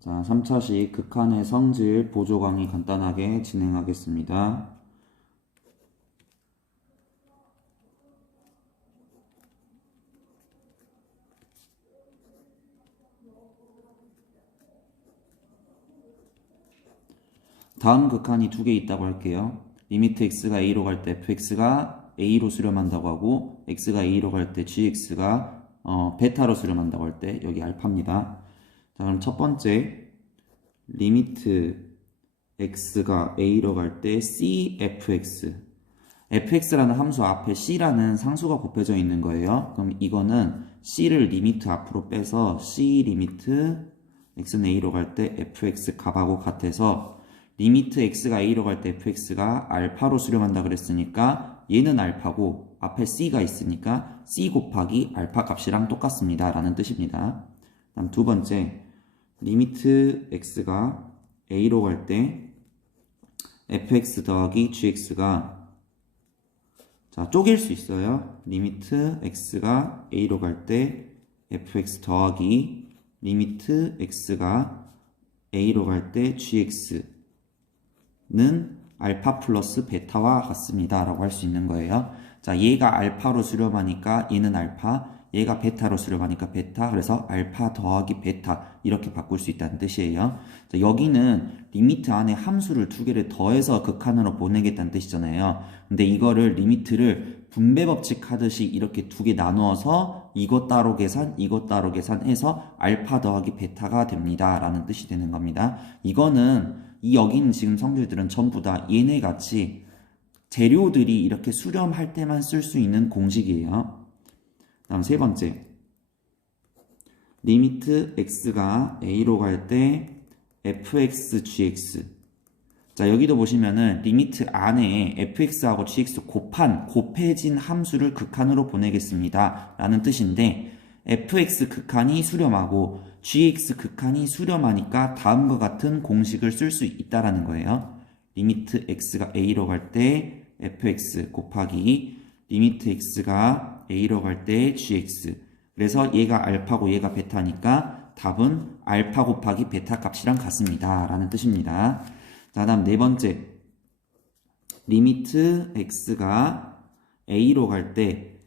자, 3차식 극한의 성질 보조 강의 간단하게 진행하겠습니다. 다음 극한이 두 개 있다고 할게요. 리미트 x가 a로 갈 때 fx가 a로 수렴한다고 하고 x가 a로 갈 때 gx가 어, 베타로 수렴한다고 할 때 여기 알파입니다. 자, 그럼 첫 번째 리미트 x가 a로 갈 때 cfx fx라는 함수 앞에 c라는 상수가 곱해져 있는 거예요. 그럼 이거는 c를 리미트 앞으로 빼서 c 리미트 x는 a로 갈 때 fx 값하고 같아서 리미트 x가 a로 갈 때 fx가 알파로 수렴한다 그랬으니까 얘는 알파고 앞에 c가 있으니까 c 곱하기 알파 값이랑 똑같습니다 라는 뜻입니다 다음 두 번째 리미트 x가 a로 갈 때 fx 더하기 gx가 자 쪼갤 수 있어요 리미트 x가 a로 갈 때 fx 더하기 리미트 x가 a로 갈 때 gx 는 알파 플러스 베타와 같습니다. 라고 할 수 있는 거예요. 자, 얘가 알파로 수렴하니까 얘는 알파, 얘가 베타로 수렴하니까 베타, 그래서 알파 더하기 베타 이렇게 바꿀 수 있다는 뜻이에요. 자, 여기는 리미트 안에 함수를 두 개를 더해서 극한으로 보내겠다는 뜻이잖아요. 근데 이거를 리미트를 분배 법칙 하듯이 이렇게 두 개 나누어서 이것 따로 계산, 이것 따로 계산해서 알파 더하기 베타가 됩니다. 라는 뜻이 되는 겁니다. 이거는 이 여기 있는 지금 성질들은 전부 다 얘네 같이 재료들이 이렇게 수렴할 때만 쓸 수 있는 공식이에요. 다음 세 번째. 리미트 x가 a로 갈 때 fx gx 자 여기도 보시면은 리미트 안에 fx하고 gx 곱한 곱해진 함수를 극한으로 보내겠습니다 라는 뜻인데 fx 극한이 수렴하고 gx 극한이 수렴하니까 다음과 같은 공식을 쓸 수 있다라는 거예요. 리미트 x가 a로 갈 때 fx 곱하기 리미트 x가 a로 갈 때 gx 그래서 얘가 알파고 얘가 베타니까 답은 알파 곱하기 베타 값이랑 같습니다. 라는 뜻입니다. 자, 다음 네 번째 리미트 x가 a로 갈 때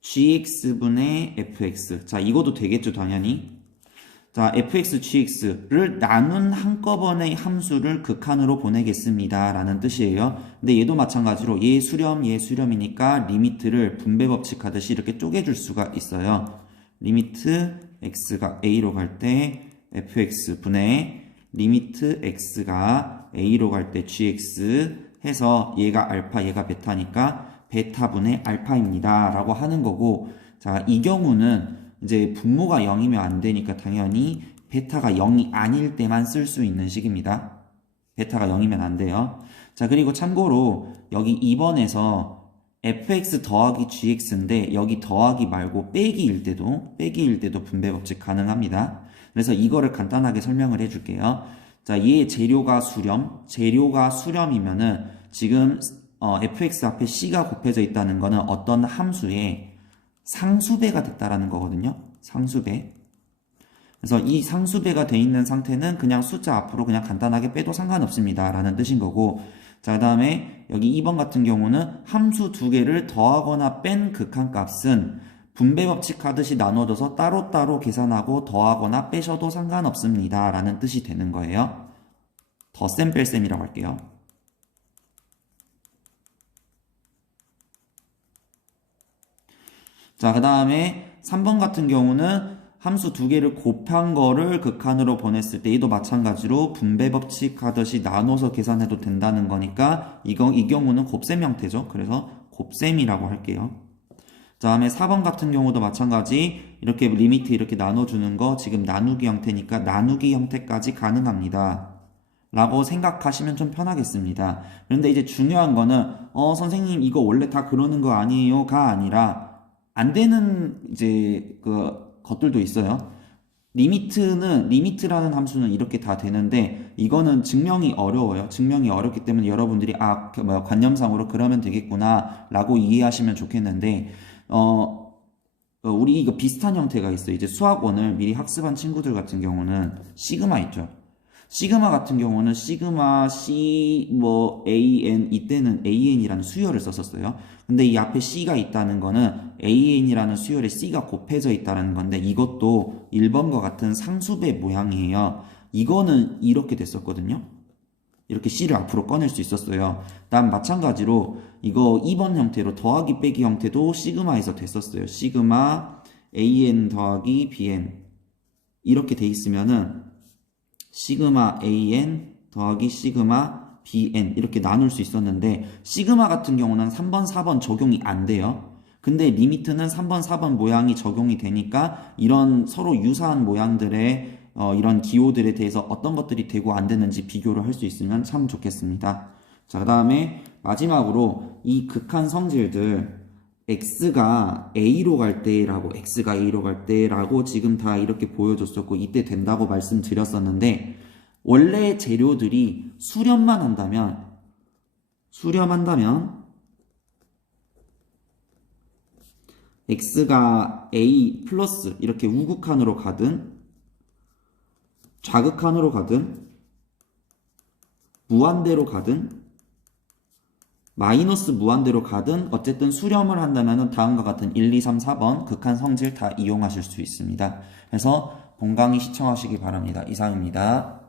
gx분의 fx 자 이것도 되겠죠 당연히 자, fx, gx를 나눈 한꺼번에 함수를 극한으로 보내겠습니다. 라는 뜻이에요. 근데 얘도 마찬가지로 얘 수렴, 얘 수렴이니까 리미트를 분배 법칙 하듯이 이렇게 쪼개줄 수가 있어요. 리미트 x가 a로 갈 때 fx 분의 리미트 x가 a로 갈 때 gx 해서 얘가 알파, 얘가 베타니까 베타분의 알파입니다. 라고 하는 거고 자, 이 경우는 이제 분모가 0이면 안 되니까 당연히 베타가 0이 아닐 때만 쓸 수 있는 식입니다. 베타가 0이면 안 돼요. 자, 그리고 참고로 여기 2번에서 fx 더하기 gx인데 여기 더하기 말고 빼기일 때도 빼기일 때도 분배 법칙 가능합니다. 그래서 이거를 간단하게 설명을 해줄게요. 자, 얘 재료가 수렴, 재료가 수렴이면은 지금 어, fx 앞에 c가 곱해져 있다는 거는 어떤 함수에 상수배가 됐다라는 거거든요. 상수배. 그래서 이 상수배가 돼 있는 상태는 그냥 숫자 앞으로 그냥 간단하게 빼도 상관없습니다. 라는 뜻인 거고 자, 그 다음에 여기 2번 같은 경우는 함수 두 개를 더하거나 뺀 극한값은 분배 법칙 하듯이 나눠져서 따로따로 계산하고 더하거나 빼셔도 상관없습니다. 라는 뜻이 되는 거예요. 덧셈 뺄셈이라고 할게요. 자, 그 다음에 3번 같은 경우는 함수 두 개를 곱한 거를 극한으로 보냈을 때 얘도 마찬가지로 분배 법칙 하듯이 나눠서 계산해도 된다는 거니까 이거, 이 경우는 곱셈 형태죠. 그래서 곱셈이라고 할게요. 다음에 4번 같은 경우도 마찬가지 이렇게 리미트 이렇게 나눠주는 거 지금 나누기 형태니까 나누기 형태까지 가능합니다. 라고 생각하시면 좀 편하겠습니다. 그런데 이제 중요한 거는 어 선생님 이거 원래 다 그러는 거 아니에요가 아니라 안 되는 이제 그 것들도 있어요. 리미트는 리미트라는 함수는 이렇게 다 되는데 이거는 증명이 어려워요. 증명이 어렵기 때문에 여러분들이 아뭐 관념상으로 그러면 되겠구나라고 이해하시면 좋겠는데 어 어, 우리 이거 비슷한 형태가 있어요. 이제 수학원을 미리 학습한 친구들 같은 경우는 시그마 있죠. 시그마 같은 경우는 시그마 C 뭐 AN 이때는 AN이라는 수열을 썼었어요. 근데 이 앞에 C가 있다는 거는 AN이라는 수열에 C가 곱해져 있다는 건데 이것도 1번과 같은 상수배 모양이에요. 이거는 이렇게 됐었거든요. 이렇게 C를 앞으로 꺼낼 수 있었어요. 다음 마찬가지로 이거 2번 형태로 더하기 빼기 형태도 시그마에서 됐었어요. 시그마 AN 더하기 BN 이렇게 돼 있으면은 시그마 AN 더하기 시그마 BN 이렇게 나눌 수 있었는데 시그마 같은 경우는 3번, 4번 적용이 안 돼요. 근데 리미트는 3번, 4번 모양이 적용이 되니까 이런 서로 유사한 모양들의 어, 이런 기호들에 대해서 어떤 것들이 되고 안 되는지 비교를 할 수 있으면 참 좋겠습니다. 자, 그 다음에 마지막으로 이 극한 성질들 x가 a로 갈 때라고 x가 a로 갈 때라고 지금 다 이렇게 보여줬었고 이때 된다고 말씀드렸었는데 원래 재료들이 수렴만 한다면 수렴한다면 x가 a 플러스 이렇게 우극한으로 가든 좌극한으로 가든 무한대로 가든 마이너스 무한대로 가든 어쨌든 수렴을 한다면 다음과 같은 1, 2, 3, 4번 극한 성질 다 이용하실 수 있습니다. 그래서 본강의 시청하시기 바랍니다. 이상입니다.